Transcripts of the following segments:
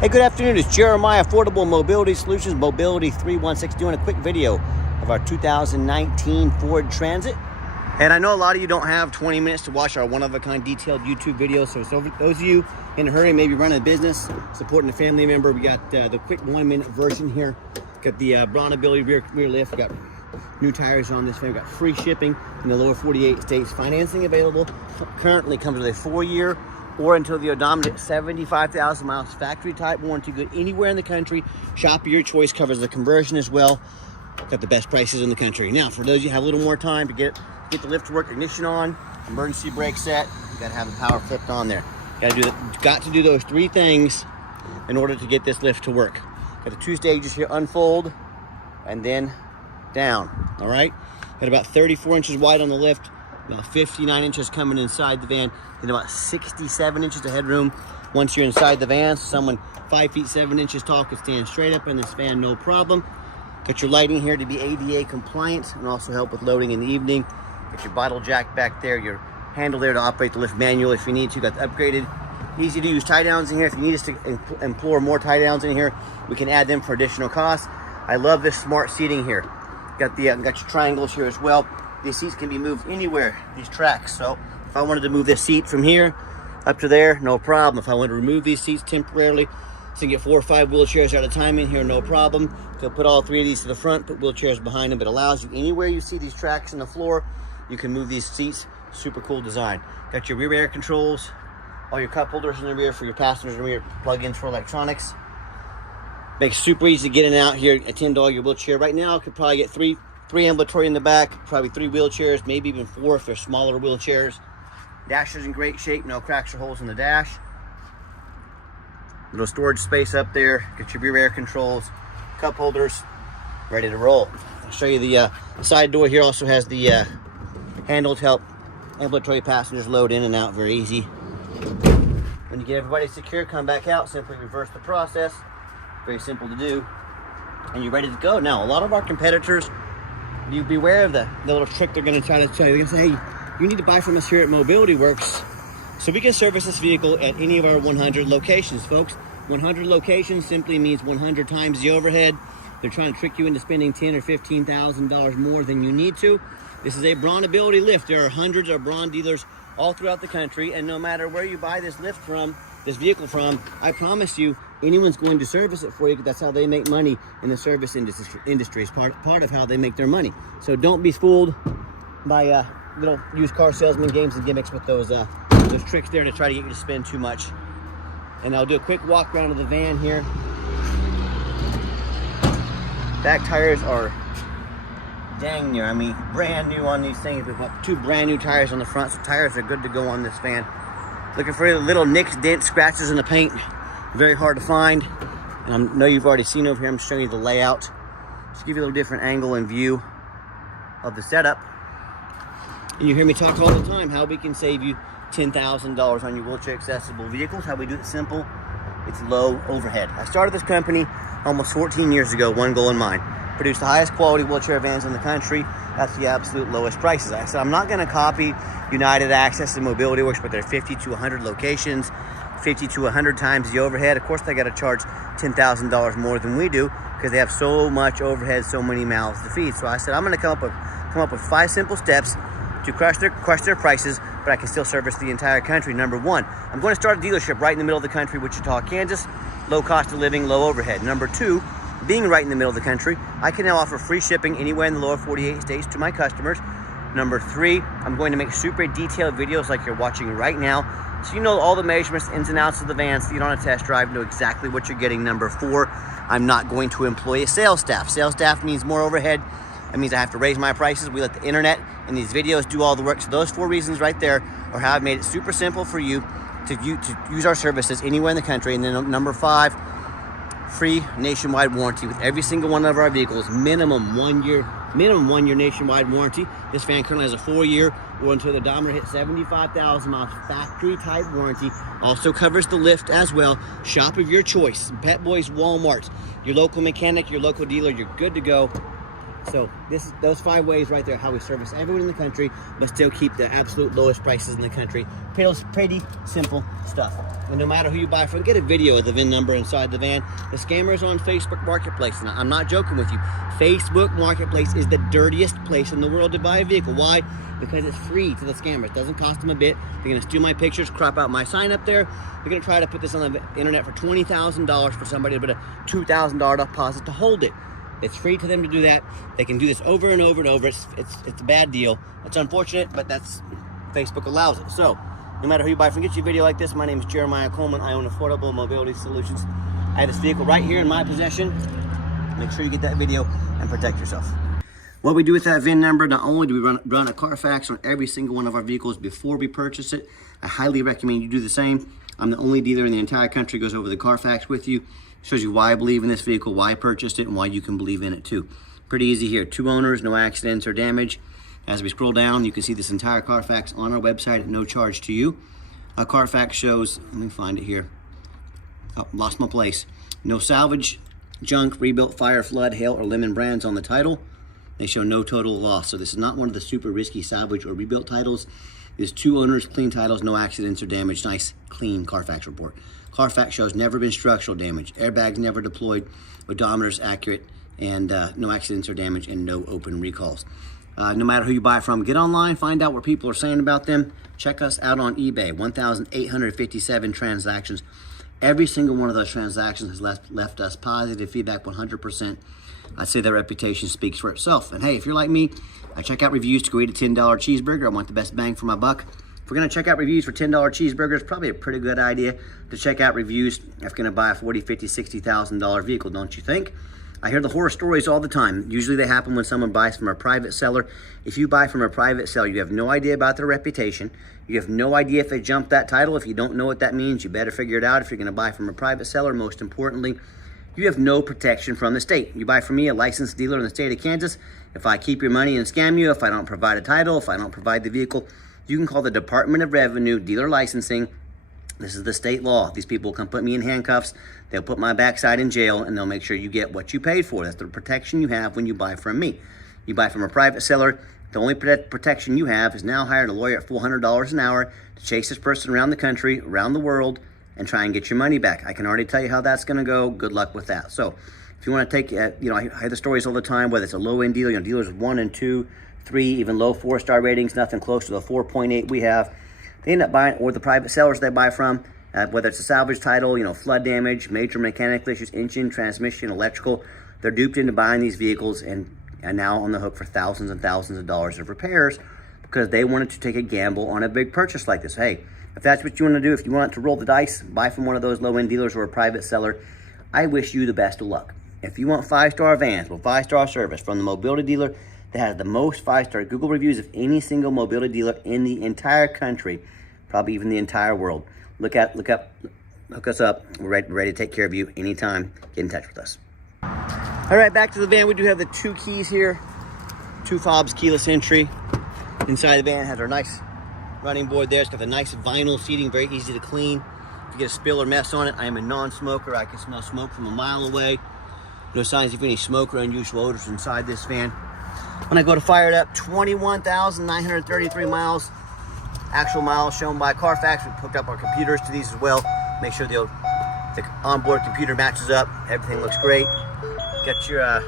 Hey, good afternoon. It's Jeremiah, Affordable Mobility Solutions, Mobility 316, doing a quick video of our 2019 Ford Transit. And I know a lot of you don't have 20 minutes to watch our one-of-a-kind detailed YouTube videos. So for those of you in a hurry, maybe running a business, supporting a family member, we got the quick 1-minute version here. Got the Bronability rear lift. We got new tires on this van. We got free shipping in the lower 48 states. Financing available. Currently comes with a 4-year or until the odometer 75,000 miles factory type warranty, good anywhere in the country. Shop of your choice, covers the conversion as well. Got the best prices in the country. Now, for those of you who have a little more time to get the lift to work, ignition on, emergency brake set, you gotta have the power flipped on there. Got to do those 3 things in order to get this lift to work. Got the 2 stages here, unfold and then down. All right, got about 34 inches wide on the lift, about 59 inches coming inside the van, and about 67 inches of headroom once you're inside the van. So someone 5 feet 7 inches tall could stand straight up in this van, no problem. Got your lighting here to be ADA compliant and also help with loading in the evening. Got your bottle jack back there, your handle there to operate the lift manually if you need to. Got the upgraded, easy to use tie downs in here. If you need us to implore more tie downs in here, we can add them for additional costs. I love this smart seating here. Got your triangles here as well. These seats can be moved anywhere, these tracks. So if I wanted to move this seat from here up to there, no problem. If I want to remove these seats temporarily, so you can get 4 or 5 wheelchairs at a time in here, no problem. So put all 3 of these to the front, put wheelchairs behind them. It allows you, anywhere you see these tracks in the floor, you can move these seats. Super cool design. Got your rear air controls, all your cup holders in the rear for your passengers in the rear, plug-ins for electronics. Makes super easy to get in and out here, attend to all your wheelchair. Right now, I could probably get three ambulatory in the back, probably 3 wheelchairs, maybe even 4 if they're smaller wheelchairs. Dash is in great shape, no cracks or holes in the dash. Little storage space up there. Get your rear air controls, cup holders, ready to roll. I'll show you the side door here. Also has the handle to help ambulatory passengers load in and out very easy. When you get everybody secure, come back out, simply reverse the process. Very simple to do, and you're ready to go. Now, a lot of our competitors, you beware of the little trick they're going to try to tell you. They're going to say, hey, you need to buy from us here at Mobility Works so we can service this vehicle at any of our 100 locations, folks. 100 locations simply means 100 times the overhead. They're trying to trick you into spending $10,000 or $15,000 more than you need to. This is a Bronability lift. There are hundreds of Braun dealers all throughout the country, and no matter where you buy this lift from, this vehicle from, I promise you, anyone's going to service it for you. That's how they make money in the service industry. It's part of how they make their money. So don't be fooled by little used car salesman games and gimmicks with those tricks there to try to get you to spend too much. And I'll do a quick walk around of the van here. Back tires are dang near, I mean, brand new on these things. We've got 2 brand new tires on the front, so tires are good to go on this van. Looking for the little nicks, dents, scratches in the paint. Very hard to find. And I know you've already seen over here. I'm showing you the layout. Just give you a little different angle and view of the setup. And you hear me talk all the time how we can save you $10,000 on your wheelchair accessible vehicles. How we do it simple. It's low overhead. I started this company almost 14 years ago, one goal in mind. Produce the highest quality wheelchair vans in the country. That's the absolute lowest prices. I said I'm not going to copy United Access and Mobility Works, but they're 50 to 100 locations, 50 to 100 times the overhead. Of course, they got to charge $10,000 more than we do because they have so much overhead, so many mouths to feed. So I said I'm going to come up with 5 simple steps to crush their prices, but I can still service the entire country. Number 1, I'm going to start a dealership right in the middle of the country, Wichita, Kansas. Low cost of living, low overhead. Number 2, being right in the middle of the country, I can now offer free shipping anywhere in the lower 48 states to my customers. Number 3, I'm going to make super detailed videos like you're watching right now, so you know all the measurements, ins and outs of the van, so you don't have to test drive, know exactly what you're getting. Number 4, I'm not going to employ a sales staff. Sales staff means more overhead. That means I have to raise my prices. We let the internet and these videos do all the work. So those 4 reasons right there are how I've made it super simple for you to use our services anywhere in the country. And then number 5, free nationwide warranty with every single one of our vehicles. Minimum 1 year nationwide warranty. This van currently has a 4-year or until the odometer hits 75,000 miles factory type warranty. Also covers the lift as well. Shop of your choice. Pet Boys, Walmart, your local mechanic, your local dealer, you're good to go. So those 5 ways right there, how we service everyone in the country, but still keep the absolute lowest prices in the country. Pretty simple stuff. And no matter who you buy from, get a video of the VIN number inside the van. The scammer's on Facebook Marketplace, and I'm not joking with you. Facebook Marketplace is the dirtiest place in the world to buy a vehicle. Why? Because it's free to the scammers. It doesn't cost them a bit. They're gonna steal my pictures, crop out my sign up there. They're gonna try to put this on the internet for $20,000 for somebody to put a $2,000 deposit to hold it. It's free to them to do that. They can do this over and over and over. It's a bad deal. It's unfortunate, but that's Facebook allows it. So no matter who you buy from, get you a video like this. My name is Jeremiah Coleman. I own Affordable Mobility Solutions. I have this vehicle right here in my possession. Make sure you get that video and protect yourself. What we do with that VIN number, not only do we run a Carfax on every single one of our vehicles before we purchase it, I highly recommend you do the same. I'm the only dealer in the entire country goes over the Carfax with you. Shows you why I believe in this vehicle, why I purchased it, and why you can believe in it too. Pretty easy here. 2 owners, no accidents or damage. As we scroll down, you can see this entire Carfax on our website at no charge to you. Our Carfax shows, let me find it here. Oh, lost my place. No salvage, junk, rebuilt, fire, flood, hail, or lemon brands on the title. They show no total loss. So this is not one of the super risky salvage or rebuilt titles. It's 2 owners, clean titles, no accidents or damage. Nice, clean Carfax report. Carfax shows never been structural damage. Airbags never deployed. Odometer's accurate, and no accidents or damage, and no open recalls. No matter who you buy from, get online, find out what people are saying about them. Check us out on eBay. 1,857 transactions. Every single one of those transactions has left us positive feedback, 100%. I'd say their reputation speaks for itself. And hey, if you're like me, I check out reviews to go eat a $10 cheeseburger. I want the best bang for my buck. If we're gonna check out reviews for $10 cheeseburgers, probably a pretty good idea to check out reviews if you're gonna buy a $40,000, $50,000, $60,000 vehicle, don't you think? I hear the horror stories all the time. Usually they happen when someone buys from a private seller. If you buy from a private seller, you have no idea about their reputation. You have no idea if they jumped that title. If you don't know what that means, you better figure it out if you're gonna buy from a private seller. Most importantly, you have no protection from the state. You buy from me, a licensed dealer in the state of Kansas. If I keep your money and scam you, if I don't provide a title, if I don't provide the vehicle, you can call the Department of Revenue, dealer licensing. This is the state law. These people come put me in handcuffs. They'll put my backside in jail, and they'll make sure you get what you paid for. That's the protection you have when you buy from me. You buy from a private seller, the only protection you have is now hiring a lawyer at $400 an hour to chase this person around the country, around the world, and try and get your money back. I can already tell you how that's gonna go. Good luck with that. So if you wanna take, I hear the stories all the time, whether it's a low-end dealer, dealers with 1 and 2, 3, even low 4-star ratings, nothing close to the 4.8 we have. They end up buying, or the private sellers they buy from, whether it's a salvage title, flood damage, major mechanical issues, engine, transmission, electrical, they're duped into buying these vehicles and now on the hook for thousands and thousands of dollars of repairs because they wanted to take a gamble on a big purchase like this. Hey, if that's what you want to do, if you want to roll the dice, buy from one of those low-end dealers or a private seller, I wish you the best of luck. If you want 5-star vans with 5-star service from the mobility dealer that has the most 5-star Google reviews of any single mobility dealer in the entire country, probably even the entire world, look us up. We're ready to take care of you anytime. Get in touch with us. All right, back to the van. We do have the 2 keys here, 2 fobs, keyless entry. Inside the van has our nice running board there. It's got the nice vinyl seating, very easy to clean. If you get a spill or mess on it, I am a non-smoker. I can smell smoke from a mile away. No signs of any smoke or unusual odors inside this van. When I go to fire it up, 21,933 miles. Actual miles shown by Carfax. We hooked up our computers to these as well. Make sure the onboard computer matches up. Everything looks great. Got your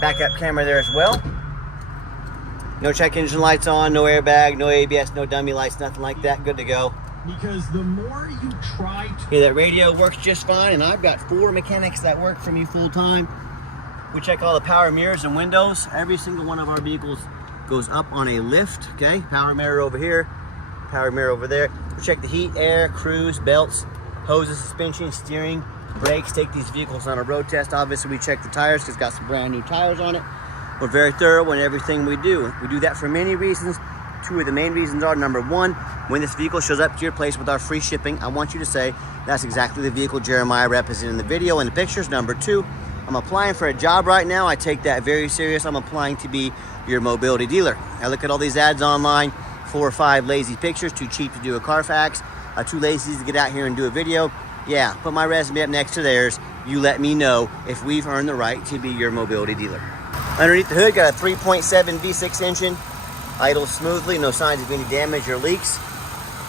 backup camera there as well. No check engine lights on, no airbag, no ABS, no dummy lights, nothing like that. Good to go. Because the more you try to... Okay, that radio works just fine, and I've got 4 mechanics that work for me full time. We check all the power mirrors and windows. Every single one of our vehicles goes up on a lift, okay? Power mirror over here, power mirror over there. We check the heat, air, cruise, belts, hoses, suspension, steering, brakes. Take these vehicles on a road test. Obviously, we check the tires because it's got some brand new tires on it. We're very thorough in everything we do. We do that for many reasons. 2 of the main reasons are, number 1, when this vehicle shows up to your place with our free shipping, I want you to say, that's exactly the vehicle Jeremiah represented in the video and the pictures. Number 2, I'm applying for a job right now. I take that very serious. I'm applying to be your mobility dealer. I look at all these ads online, 4 or 5 lazy pictures, too cheap to do a Carfax, too lazy to get out here and do a video. Yeah, put my resume up next to theirs. You let me know if we've earned the right to be your mobility dealer. Underneath the hood, got a 3.7 V6 engine. Idles smoothly, no signs of any damage or leaks.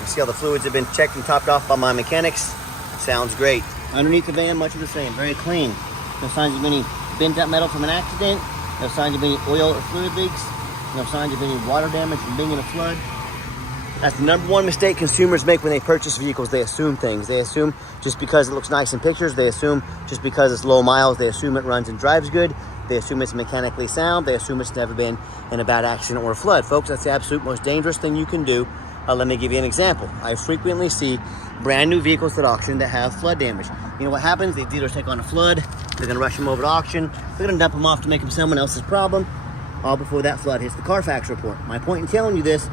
You see all the fluids have been checked and topped off by my mechanics. Sounds great. Underneath the van, much of the same, very clean. No signs of any bent up metal from an accident. No signs of any oil or fluid leaks. No signs of any water damage from being in a flood. That's the number one mistake consumers make when they purchase vehicles. They assume things. They assume just because it looks nice in pictures. They assume just because it's low miles. They assume it runs and drives good. They assume it's mechanically sound. They assume it's never been in a bad accident or a flood. Folks, that's the absolute most dangerous thing you can do. Let me give you an example. I frequently see brand new vehicles at auction that have flood damage. You know what happens? The dealers take on a flood. They're gonna rush them over to auction. They're gonna dump them off to make them someone else's problem, all before that flood hits the Carfax report. My point in telling you this,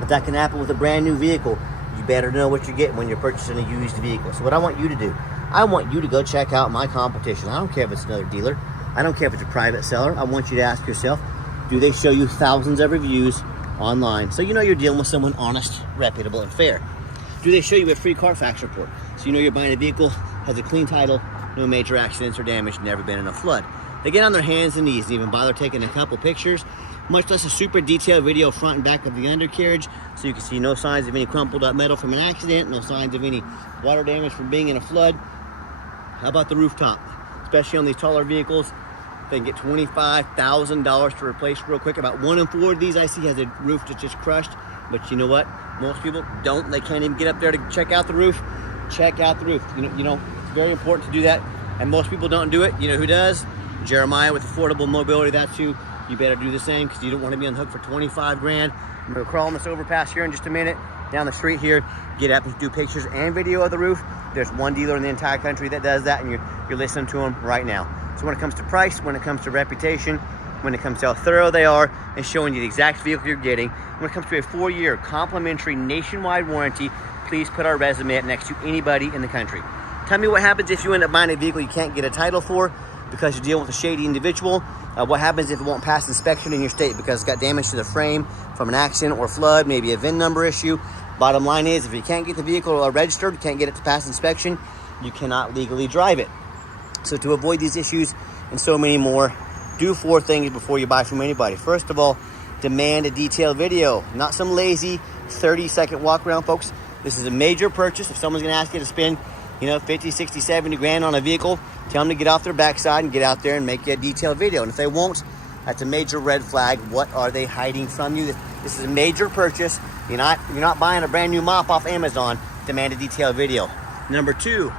if that can happen with a brand new vehicle, you better know what you're getting when you're purchasing a used vehicle. So what I want you to do, I want you to go check out my competition. I don't care if it's another dealer. I don't care if it's a private seller. I want you to ask yourself, do they show you thousands of reviews online so you know you're dealing with someone honest, reputable, and fair? Do they show you a free Carfax report so you know you're buying a vehicle, has a clean title, no major accidents or damage, never been in a flood? They get on their hands and knees and even bother taking a couple pictures, much less a super detailed video front and back of the undercarriage so you can see no signs of any crumpled up metal from an accident, no signs of any water damage from being in a flood. How about the rooftop? Especially on these taller vehicles, they can get $25,000 to replace real quick. About 1 in 4 of these I see has a roof that's just crushed. But you know what? Most people don't. They can't even get up there to check out the roof. Check out the roof. You know, it's very important to do that. And most people don't do it. You know who does? Jeremiah with Affordable Mobility. That's who. You better do the same because you don't want to be on the hook for 25 grand. I'm going to crawl on this overpass here in just a minute. Down the street here, get up and do pictures and video of the roof. There's one dealer in the entire country that does that, and you're listening to them right now. So when it comes to price, when it comes to reputation, when it comes to how thorough they are and showing you the exact vehicle you're getting, when it comes to a 4-year complimentary nationwide warranty, please put our resume up next to anybody in the country. Tell me what happens if you end up buying a vehicle you can't get a title for because you're dealing with a shady individual. What happens if it won't pass inspection in your state because it's got damage to the frame from an accident or flood, maybe a VIN number issue. Bottom line is, if you can't get the vehicle registered, you can't get it to pass inspection, you cannot legally drive it. So to avoid these issues and so many more, do 4 things before you buy from anybody. First of all, demand a detailed video, not some lazy 30-second walk around, folks. This is a major purchase. If someone's gonna ask you to spend, 50, 60, 70 grand on a vehicle, tell them to get off their backside and get out there and make you a detailed video. And if they won't, that's a major red flag. What are they hiding from you? This is a major purchase. You're not buying a brand new mop off Amazon. Demand a detailed video. Number 2,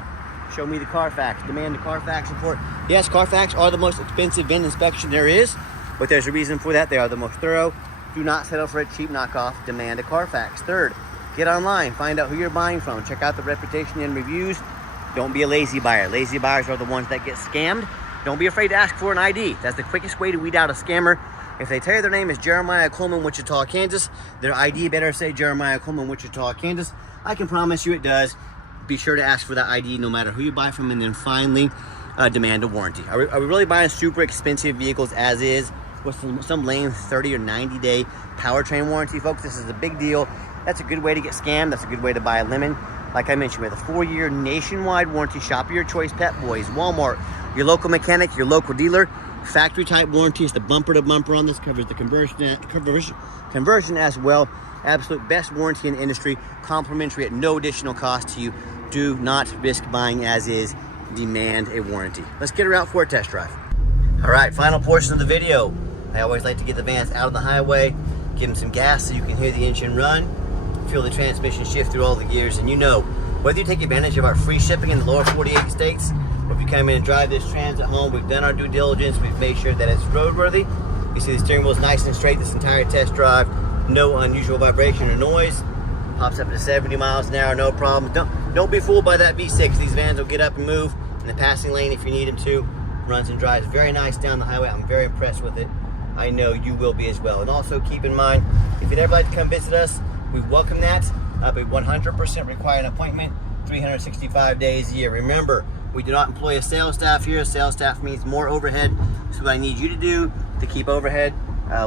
show me the Carfax. Demand the Carfax report. Yes, Carfax are the most expensive VIN inspection there is, but there's a reason for that. They are the most thorough. Do not settle for a cheap knockoff. Demand a Carfax. Third, get online. Find out who you're buying from. Check out the reputation and reviews. Don't be a lazy buyer. Lazy buyers are the ones that get scammed. Don't be afraid to ask for an ID. That's the quickest way to weed out a scammer. If they tell you their name is Jeremiah Coleman, Wichita, Kansas, their ID better say Jeremiah Coleman, Wichita, Kansas. I can promise you it does. Be sure to ask for that ID no matter who you buy from. And then finally, demand a warranty. Are we really buying super expensive vehicles as is with some lame 30 or 90 day powertrain warranty? Folks, this is a big deal. That's a good way to get scammed. That's a good way to buy a lemon. Like I mentioned, we have a 4-year nationwide warranty. Shop your choice, Pep Boys, Walmart, your local mechanic, your local dealer. Factory type warranty is the bumper to bumper on this. Covers the conversion as well. Absolute best warranty in the industry. Complimentary at no additional cost to you. Do not risk buying as is. Demand a warranty. Let's get her out for a test drive. All right, final portion of the video. I always like to get the vans out on the highway, give them some gas so you can hear the engine run, feel the transmission shift through all the gears, and whether you take advantage of our free shipping in the lower 48 states, or if you come in and drive this Transit home, we've done our due diligence, we've made sure that it's roadworthy. You see the steering wheel's nice and straight this entire test drive, no unusual vibration or noise, pops up to 70 miles an hour, no problem. Don't be fooled by that V6. These vans will get up and move in the passing lane if you need them to. Runs and drives very nice down the highway. I'm very impressed with it. I know you will be as well. And also keep in mind, if you'd ever like to come visit us, we welcome that. We 100% require an appointment, 365 days a year. Remember, we do not employ a sales staff here. Sales staff means more overhead. So what I need you to do to keep overhead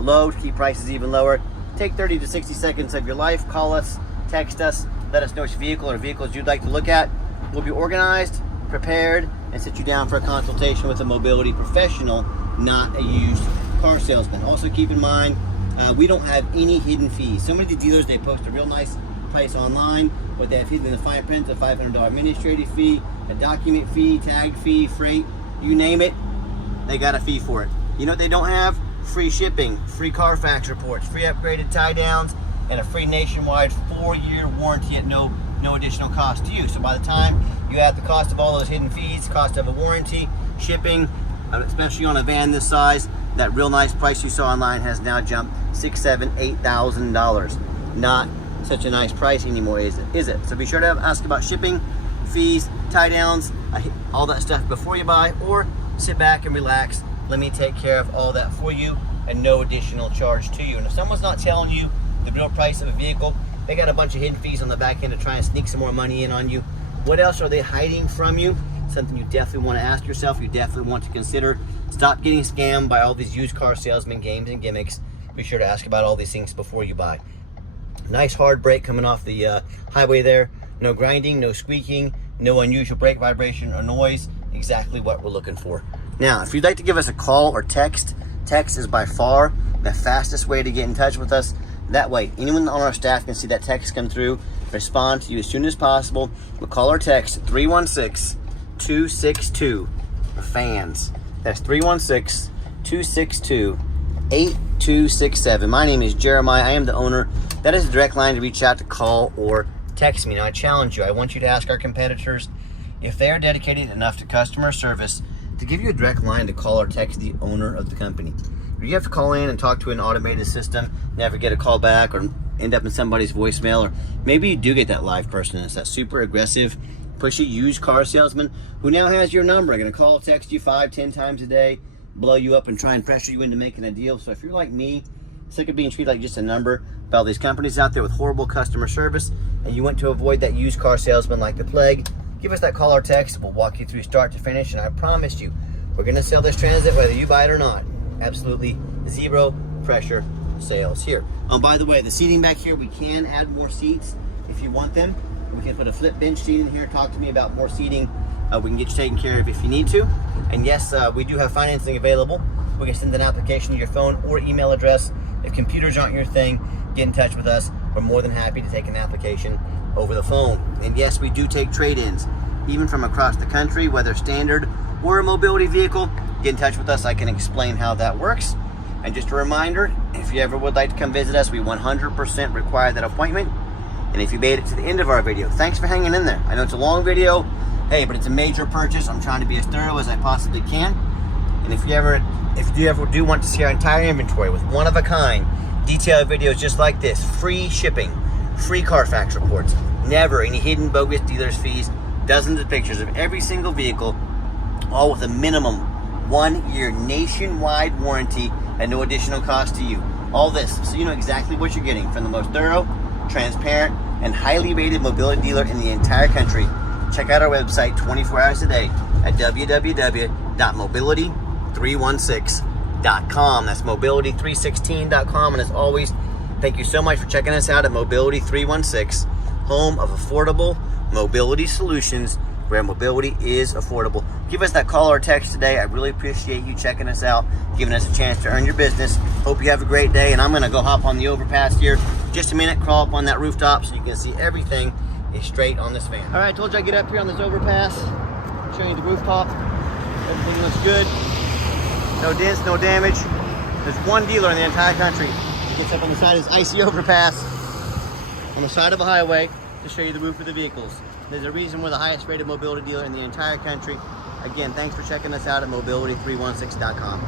low, to keep prices even lower, take 30 to 60 seconds of your life, call us, text us, let us know which vehicle or vehicles you'd like to look at. We'll be organized, prepared and sit you down for a consultation with a mobility professional, not a used car salesman. Also keep in mind, we don't have any hidden fees. Some of the dealers, they post a real nice price online, but they have hidden in the fine print a $500 administrative fee, a document fee, tag fee, freight, you name it, they got a fee for it. You know what they don't have? Free shipping, free Carfax reports, free upgraded tie downs, and a free nationwide 4-year warranty at no additional cost to you. So by the time you add the cost of all those hidden fees, cost of a warranty, shipping, especially on a van this size, that real nice price you saw online has now jumped $6,000, $7,000, $8,000. Not such a nice price anymore, is it? So be sure to ask about shipping, fees, tie downs, all that stuff before you buy, or sit back and relax. Let me take care of all that for you and no additional charge to you. And if someone's not telling you the real price of a vehicle, they got a bunch of hidden fees on the back end to try and sneak some more money in on you. What else are they hiding from you? Something you definitely want to ask yourself, you definitely want to consider. Stop getting scammed by all these used car salesman games and gimmicks. Be sure to ask about all these things before you buy. Nice hard brake coming off the highway there. No grinding, no squeaking, no unusual brake vibration or noise. Exactly what we're looking for. Now, if you'd like to give us a call or text is by far the fastest way to get in touch with us. That way, anyone on our staff can see that text come through, respond to you as soon as possible. We'll call or text 316-262-FANS. That's 316-262-8267. My name is Jeremiah. I am the owner. That is the direct line to reach out to, call or text me. Now, I challenge you. I want you to ask our competitors if they are dedicated enough to customer service to give you a direct line to call or text the owner of the company. If you have to call in and talk to an automated system, never get a call back, or end up in somebody's voicemail, or maybe you do get that live person. It's that super aggressive, pushy used car salesman who now has your number. I'm going to call, text you 5-10 times a day, blow you up and try and pressure you into making a deal. So if you're like me, sick of being treated like just a number by all these companies out there with horrible customer service, and you want to avoid that used car salesman like the plague, give us that call or text. We'll walk you through start to finish, and I promise you, we're going to sell this Transit whether you buy it or not. Absolutely zero pressure sales here. Oh, by the way, the seating back here, we can add more seats if you want them. We can put a flip bench seat in here. Talk to me about more seating. We can get you taken care of if you need to. And yes, we do have financing available. We can send an application to your phone or email address. If computers aren't your thing, get in touch with us. We're more than happy to take an application over the phone. And yes, we do take trade-ins, even from across the country, whether standard or a mobility vehicle. Get in touch with us. I can explain how that works. And just a reminder, if you ever would like to come visit us, we 100% require that appointment. And if you made it to the end of our video, thanks for hanging in there. I know it's a long video, hey, but it's a major purchase. I'm trying to be as thorough as I possibly can. And if you ever do want to see our entire inventory with one-of-a-kind detailed videos just like this, free shipping, free Carfax reports, never any hidden bogus dealers fees, dozens of pictures of every single vehicle, all with a minimum 1-year nationwide warranty at no additional cost to you. All this, so you know exactly what you're getting from the most thorough, transparent, and highly rated mobility dealer in the entire country. Check out our website 24 hours a day at www.mobility316.com. That's mobility316.com. And as always, thank you so much for checking us out at Mobility 316, home of affordable mobility solutions, where mobility is affordable. Give us that call or text today. I really appreciate you checking us out, giving us a chance to earn your business. Hope you have a great day, and I'm gonna go hop on the overpass here just a minute, crawl up on that rooftop so you can see everything is straight on this van. All right, I told you I'd get up here on this overpass, show you the rooftop. Everything looks good. No dents, no damage. There's one dealer in the entire country that gets up on the side of this icy overpass on the side of a highway to show you the roof of the vehicles. There's a reason we're the highest rated mobility dealer in the entire country. Again, thanks for checking us out at mobility316.com.